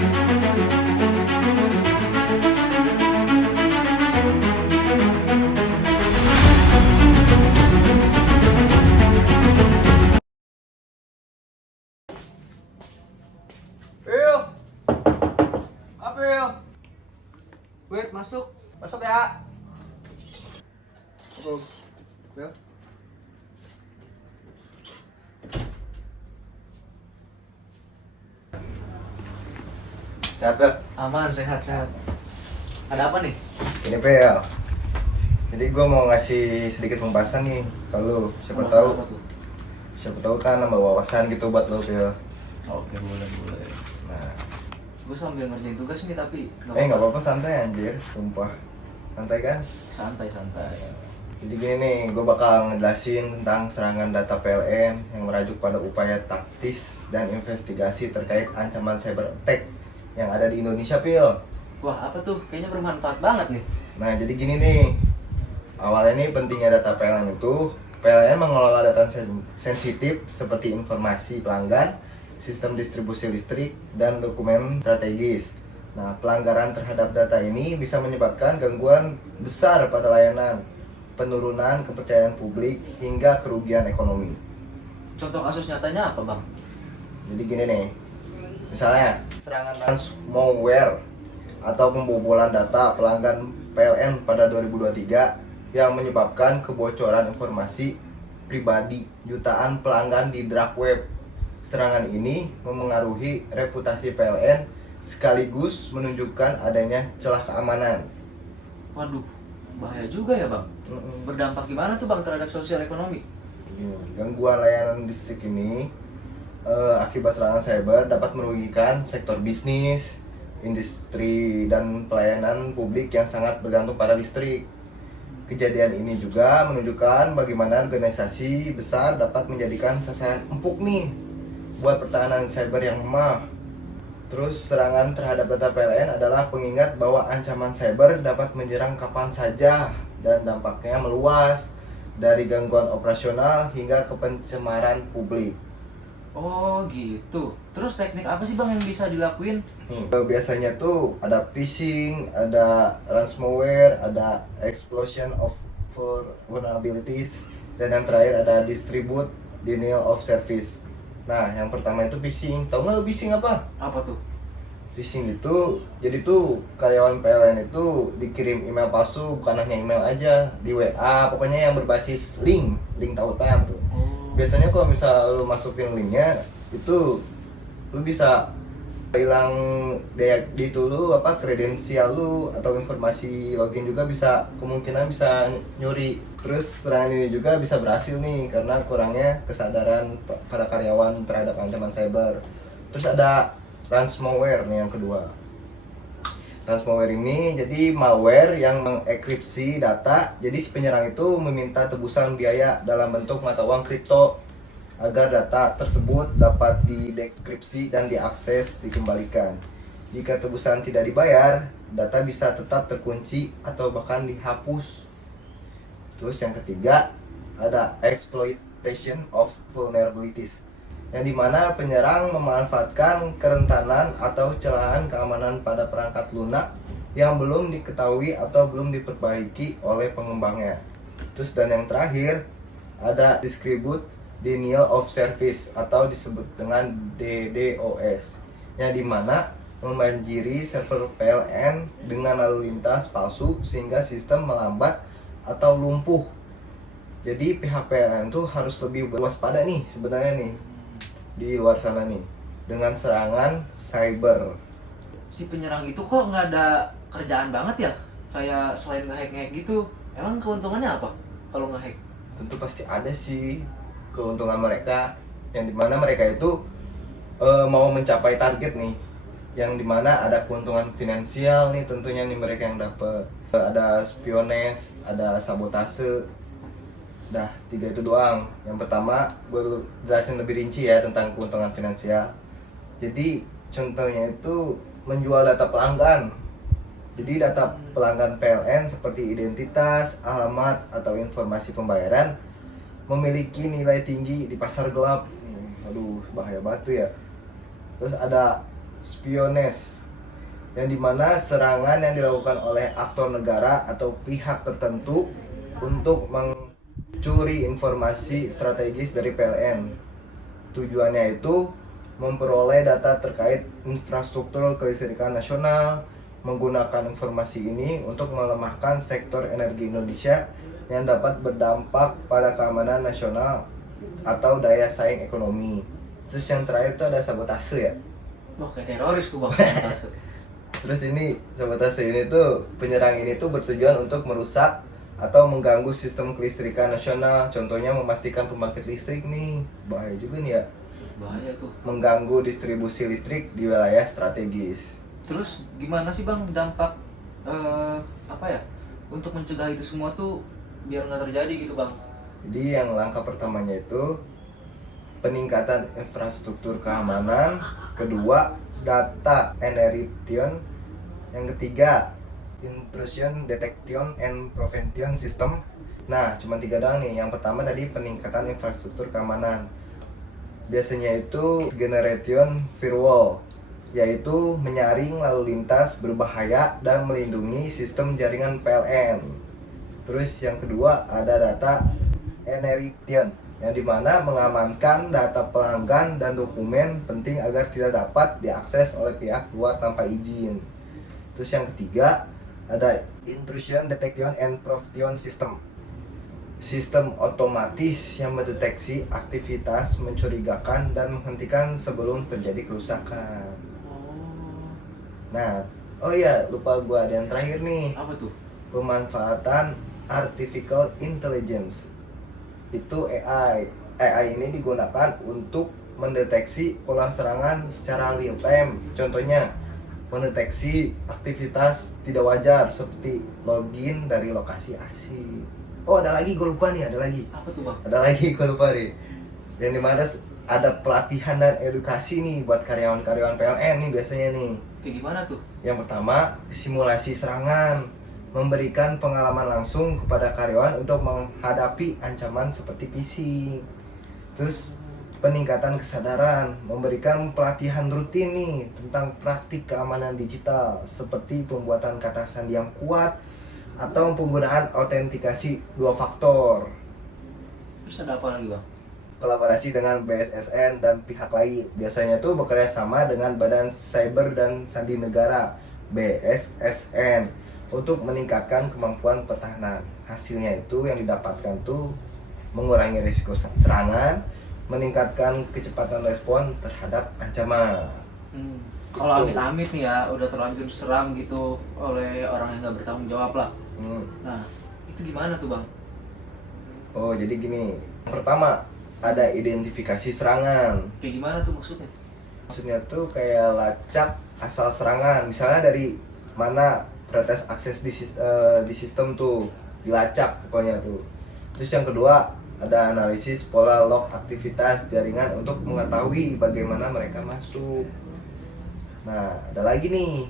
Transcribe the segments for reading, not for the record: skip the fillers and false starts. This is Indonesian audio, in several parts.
Wil, apa Wil? Wait, masuk. Masuk ya. Masuk. Wil. Sehat Wil? Aman, sehat-sehat. Ada apa nih? Ini Wil. Jadi gue mau ngasih sedikit pembahasan nih kalau siapa Pembahasan tahu apa tuh? siapa tahu kan nambah wawasan gitu buat lo Wil. Oke, boleh. Nah, Gue sambil ngerjain tugas nih tapi nggak apa-apa santai anjir, sumpah. Santai kan? Santai. Jadi gini nih, gue bakal ngejelasin tentang serangan data PLN yang merajuk pada upaya taktis dan investigasi terkait ancaman cyber attack yang ada di Indonesia, Pil. Wah, apa tuh? Kayaknya bermanfaat banget nih. Nah, jadi gini nih, awalnya nih pentingnya data PLN itu, PLN mengelola data sensitif seperti informasi pelanggan, sistem distribusi listrik, dan dokumen strategis. Nah, pelanggaran terhadap data ini bisa menyebabkan gangguan besar pada layanan, penurunan kepercayaan publik, hingga kerugian ekonomi. Contoh kasus nyatanya apa, Bang? Jadi gini nih, misalnya serangan ransomware atau pembobolan data pelanggan PLN pada 2023 yang menyebabkan kebocoran informasi pribadi jutaan pelanggan di dark web. Serangan ini memengaruhi reputasi PLN sekaligus menunjukkan adanya celah keamanan. Waduh, bahaya juga ya, Bang. Berdampak gimana tuh, Bang, terhadap sosial ekonomi? Gangguan layanan listrik ini akibat serangan cyber dapat merugikan sektor bisnis, industri, dan pelayanan publik yang sangat bergantung pada listrik. Kejadian ini juga menunjukkan bagaimana organisasi besar dapat menjadikan sasaran empuk nih buat pertahanan cyber yang lemah. Terus serangan terhadap data PLN adalah pengingat bahwa ancaman cyber dapat menyerang kapan saja dan dampaknya meluas dari gangguan operasional hingga ke pencemaran publik. Oh, gitu. Terus teknik apa sih, Bang, yang bisa dilakuin? Biasanya tuh ada phishing, ada ransomware, ada explosion of vulnerabilities, dan yang terakhir ada distribute denial of service. Nah, yang pertama itu phishing. Tahu nggak lo phishing apa? Apa tuh? Phishing itu, jadi tuh karyawan PLN itu dikirim email palsu, bukan hanya email aja, di WA, pokoknya yang berbasis link tautan tuh. Biasanya kalau misal lu masukin linknya, itu lu bisa hilang daya itu lu kredensial lu atau informasi login juga bisa kemungkinan bisa nyuri. Terus serangan ini juga bisa berhasil nih karena kurangnya kesadaran para karyawan terhadap ancaman cyber. Terus ada ransomware nih yang kedua. Ransomware ini jadi malware yang mengenkripsi data. Jadi si penyerang itu meminta tebusan biaya dalam bentuk mata uang kripto agar data tersebut dapat didekripsi dan diakses dikembalikan. Jika tebusan tidak dibayar, data bisa tetap terkunci atau bahkan dihapus. Terus yang ketiga ada exploitation of vulnerabilities, yang dimana penyerang memanfaatkan kerentanan atau celahan keamanan pada perangkat lunak yang belum diketahui atau belum diperbaiki oleh pengembangnya. Terus dan yang terakhir ada distribute denial of service atau disebut dengan DDoS, yang dimana membanjiri server PLN dengan lalu lintas palsu sehingga sistem melambat atau lumpuh. Jadi pihak PLN tuh harus lebih waspada nih sebenarnya nih di luar sana nih dengan serangan cyber. Si penyerang itu kok nggak ada kerjaan banget ya? Kayak selain nge-hack gitu, emang keuntungannya apa kalau nge-hack? Tentu pasti ada sih keuntungan mereka, yang dimana mereka itu mau mencapai target nih, yang dimana ada keuntungan finansial nih tentunya nih mereka yang dapat. Ada spionage, ada sabotase. Dah, 3 itu doang. Yang pertama, gue jelasin lebih rinci ya tentang keuntungan finansial. Jadi, contohnya itu menjual data pelanggan. Jadi, data pelanggan PLN seperti identitas, alamat, atau informasi pembayaran memiliki nilai tinggi di pasar gelap. Aduh, bahaya banget tuh ya. Terus ada spionage, yang dimana serangan yang dilakukan oleh aktor negara atau pihak tertentu untuk mencuri informasi strategis dari PLN. Tujuannya itu memperoleh data terkait infrastruktur kelistrikan nasional, menggunakan informasi ini untuk melemahkan sektor energi Indonesia yang dapat berdampak pada keamanan nasional atau daya saing ekonomi. Terus yang terakhir itu ada sabotase ya. Wah, kayak teroris tuh bang. Sabotase. Terus ini sabotase ini tuh, penyerang ini tuh bertujuan untuk merusak atau mengganggu sistem kelistrikan nasional. Contohnya memastikan pembangkit listrik nih, bahaya juga nih ya. Bahaya tuh. Mengganggu distribusi listrik di wilayah strategis. Terus gimana sih bang dampak apa ya untuk mencegah itu semua tuh biar nggak terjadi gitu bang? Jadi yang langkah pertamanya itu peningkatan infrastruktur keamanan, kedua data encryption, yang ketiga intrusion detection and prevention system. Nah, cuma 3 doang nih. Yang pertama tadi peningkatan infrastruktur keamanan. Biasanya itu generation firewall, yaitu menyaring lalu lintas berbahaya dan melindungi sistem jaringan PLN. Terus yang kedua ada data encryption, yang dimana mengamankan data pelanggan dan dokumen penting agar tidak dapat diakses oleh pihak luar tanpa izin. Terus yang ketiga ada intrusion detection and prevention system, sistem otomatis yang mendeteksi aktivitas mencurigakan dan menghentikan sebelum terjadi kerusakan. Nah, oh iya, lupa gua ada yang terakhir nih. Apa tuh? Pemanfaatan artificial intelligence. Itu AI. AI ini digunakan untuk mendeteksi pola serangan secara real time. Contohnya, mendeteksi aktivitas tidak wajar seperti login dari lokasi asing. Oh, ada lagi, gue lupa nih, ada lagi. Apa tuh bang? Ada lagi, gue lupa nih. Yang dimana ada pelatihan dan edukasi nih buat karyawan-karyawan PLN nih biasanya nih. Kayak gimana tuh? Yang pertama, simulasi serangan, memberikan pengalaman langsung kepada karyawan untuk menghadapi ancaman seperti phishing. Terus peningkatan kesadaran, memberikan pelatihan rutin nih tentang praktik keamanan digital seperti pembuatan kata sandi yang kuat atau penggunaan autentikasi 2 faktor. Terus ada apa lagi bang? Kolaborasi dengan BSSN dan pihak lain. Biasanya tuh bekerja sama dengan Badan Cyber dan Sandi Negara BSSN untuk meningkatkan kemampuan pertahanan. Hasilnya itu yang didapatkan tuh mengurangi risiko serangan, meningkatkan kecepatan respon terhadap ancaman. Kalau amit-amit nih ya udah terlanjur serang gitu oleh orang yang nggak bertanggung jawab lah. Nah, itu gimana tuh bang? Oh, jadi gini. Pertama, ada identifikasi serangan. Kayak gimana tuh maksudnya? Maksudnya tuh kayak lacak asal serangan. Misalnya dari mana protes akses di sistem tuh, dilacak pokoknya tuh. Terus yang kedua, ada analisis pola log aktivitas jaringan untuk mengetahui bagaimana mereka masuk. Nah, ada lagi nih,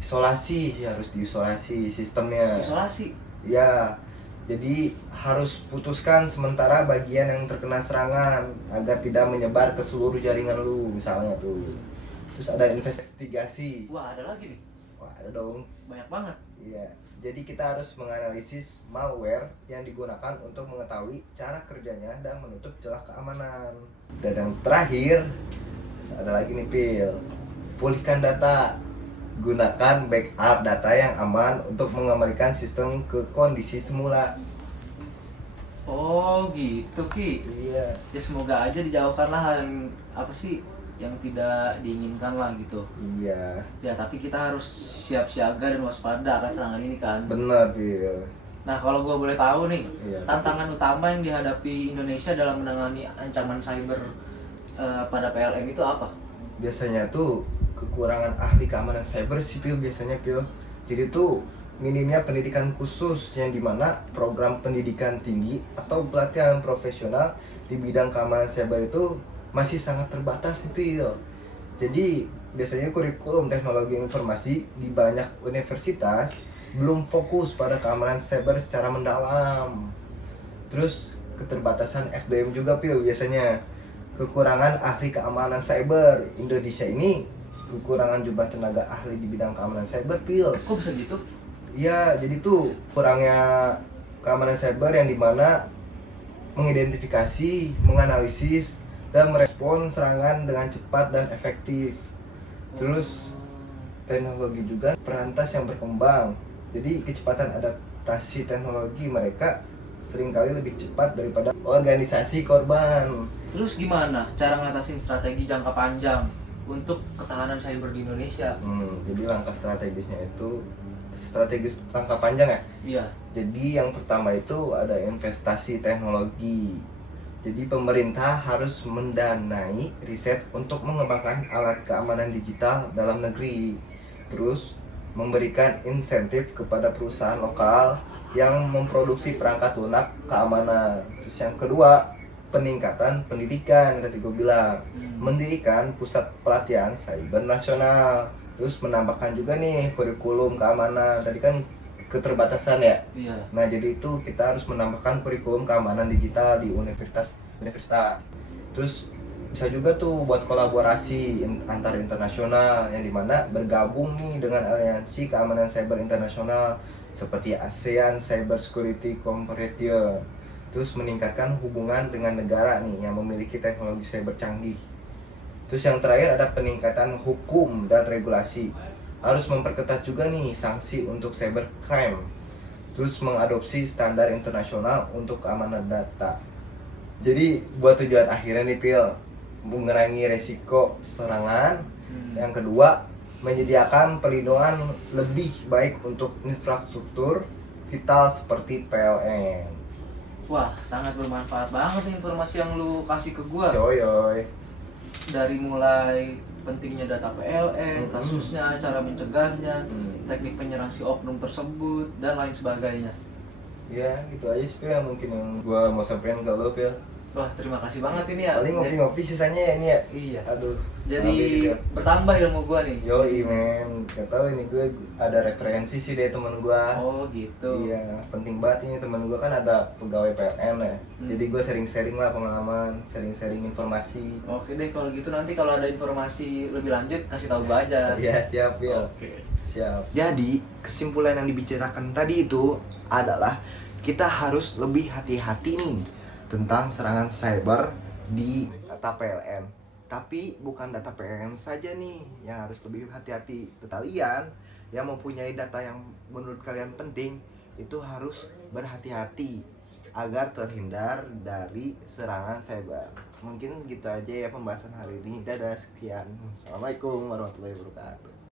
isolasi, harus diisolasi sistemnya. Isolasi? Ya, jadi harus putuskan sementara bagian yang terkena serangan agar tidak menyebar ke seluruh jaringan lu misalnya tuh. Terus ada investigasi. Wah, ada lagi nih? Wah, ada dong. Banyak banget. Iya, jadi kita harus menganalisis malware yang digunakan untuk mengetahui cara kerjanya dan menutup celah keamanan. Dan yang terakhir, ada lagi nih Pil, pulihkan data. Gunakan backup data yang aman untuk mengembalikan sistem ke kondisi semula. Oh gitu Ki. Iya. Ya semoga aja dijauhkanlah hal yang apa sih yang tidak diinginkan lah gitu. Iya. Ya tapi kita harus siap siaga dan waspada akan serangan ini kan. Benar, Pil. Nah kalau gue boleh tahu nih, Iya. tantangan utama yang dihadapi Indonesia dalam menangani ancaman cyber pada PLN itu apa? Biasanya tuh kekurangan ahli keamanan cyber sih Pil, biasanya Pil. Jadi tuh minimnya pendidikan khusus, yang dimana program pendidikan tinggi atau pelatihan profesional di bidang keamanan cyber itu masih sangat terbatas sih Pil. Jadi biasanya kurikulum teknologi informasi di banyak universitas belum fokus pada keamanan cyber secara mendalam. Terus keterbatasan SDM juga Pil biasanya. Kekurangan ahli keamanan cyber. Indonesia ini kekurangan jumlah tenaga ahli di bidang keamanan cyber, Pil. Kok bisa gitu? Iya, jadi tuh kurangnya keamanan cyber yang dimana mengidentifikasi, menganalisis, dan merespon serangan dengan cepat dan efektif. Terus teknologi juga perantas yang berkembang. Jadi kecepatan adaptasi teknologi mereka seringkali lebih cepat daripada organisasi korban. Terus gimana cara ngatasin strategi jangka panjang untuk ketahanan cyber di Indonesia? Jadi langkah strategisnya itu strategis langkah panjang ya. Iya. Jadi yang pertama itu ada investasi teknologi. Jadi pemerintah harus mendanai riset untuk mengembangkan alat keamanan digital dalam negeri. Terus memberikan insentif kepada perusahaan lokal yang memproduksi perangkat lunak keamanan. Terus yang kedua, peningkatan pendidikan yang tadi gue bilang. Mendirikan pusat pelatihan cyber nasional. Terus menambahkan juga nih kurikulum keamanan. Tadi kan keterbatasan ya. Iya. Nah, jadi itu kita harus menambahkan kurikulum keamanan digital di universitas. Terus bisa juga tuh buat kolaborasi antar internasional yang dimana bergabung nih dengan aliansi keamanan cyber internasional seperti ASEAN Cyber Security Cooperation. Terus meningkatkan hubungan dengan negara nih yang memiliki teknologi cyber canggih. Terus yang terakhir ada peningkatan hukum dan regulasi. Harus memperketat juga nih sanksi untuk cyber crime. Terus mengadopsi standar internasional untuk keamanan data. Jadi buat tujuan akhirnya nih Pil, mengurangi resiko serangan. Yang kedua, menyediakan perlindungan lebih baik untuk infrastruktur vital seperti PLN. Wah, sangat bermanfaat banget nih informasi yang lu kasih ke gua. Yoy. Dari mulai pentingnya data PLN, kasusnya, cara mencegahnya, teknik penyerang si oknum tersebut, dan lain sebagainya. Ya, gitu aja sih Pil yang mungkin yang gua mau sampein ke lo Pil. Wah, terima kasih banget ini ya. Paling ngopi-ngopi sisanya ya ini ya. Iya. Aduh. Jadi sampai bertambah ilmu gua nih. Yoi men, gak tau ini gue ada referensi sih dari temen gue. Oh gitu. Iya, penting banget ini temen gue kan ada pegawai PLN ya. Jadi gue sharing-sharing lah pengalaman, sharing-sharing informasi. Oke deh kalau gitu nanti kalau ada informasi lebih lanjut kasih tahu gua aja. Iya siap ya. Oke. Siap. Jadi kesimpulan yang dibicarakan tadi itu adalah kita harus lebih hati-hati nih tentang serangan cyber di data PLN. Tapi bukan data PLN saja nih yang harus lebih hati-hati. Kalian yang mempunyai data yang menurut kalian penting itu harus berhati-hati agar terhindar dari serangan cyber. Mungkin gitu aja ya pembahasan hari ini. Dadah, sekian. Assalamualaikum warahmatullahi wabarakatuh.